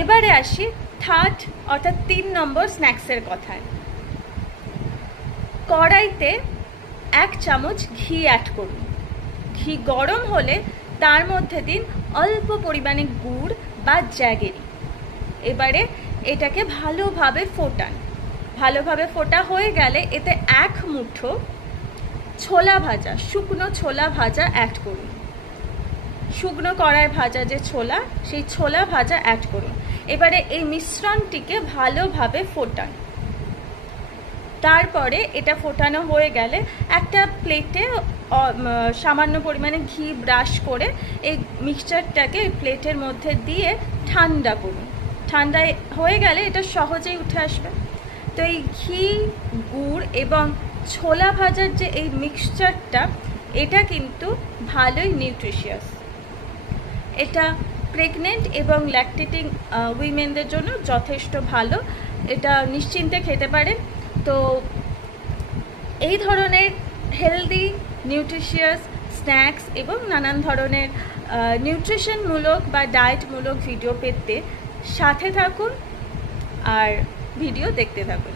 এবারে আসি থার্ড অর্থাৎ 3 নম্বর স্ন্যাক্সের কথায়। কড়াইতে 1 চামচ ঘি অ্যাড করুন। ঘি গরম হলে তার মধ্যে দিন অল্প পরিমাণে গুড় বা জ্যাগেরি। এবারে এটাকে ভালোভাবে ফোটান। ভালোভাবে ফোটা হয়ে গেলে এতে 1 মুঠো ছোলা ভাজা, শুকনো ছোলা ভাজা অ্যাড করুন। শুকনো কড়ায় ভাজা যে ছোলা, সেই ছোলা ভাজা অ্যাড করুন। এবারে এই মিশ্রণটিকে ভালোভাবে ফোটান। তারপরে এটা ফোটানো হয়ে গেলে একটা প্লেটে সামান্য পরিমাণে ঘি ব্রাশ করে এই মিক্সচারটাকে প্লেটের মধ্যে দিয়ে ঠান্ডা করুন। ঠান্ডা হয়ে গেলে এটা সহজেই উঠে আসবে। তো এই ঘি, গুড় এবং ছোলা ভাজার যে এই মিক্সচারটা, এটা কিন্তু ভালোই নিউট্রিশিয়াস। এটা প্রেগনেন্ট এবং ল্যাকটেটিং উইমেনদের জন্য যথেষ্ট ভালো। এটা নিশ্চিন্তে খেতে পারেন। তো এই ধরনের হেলদি, নিউট্রিশিয়াস স্ন্যাক্স এবং নানান ধরনের নিউট্রিশনমূলক বা ডায়েটমূলক ভিডিও পেতে সাথে থাকুন আর ভিডিও দেখতে থাকুন।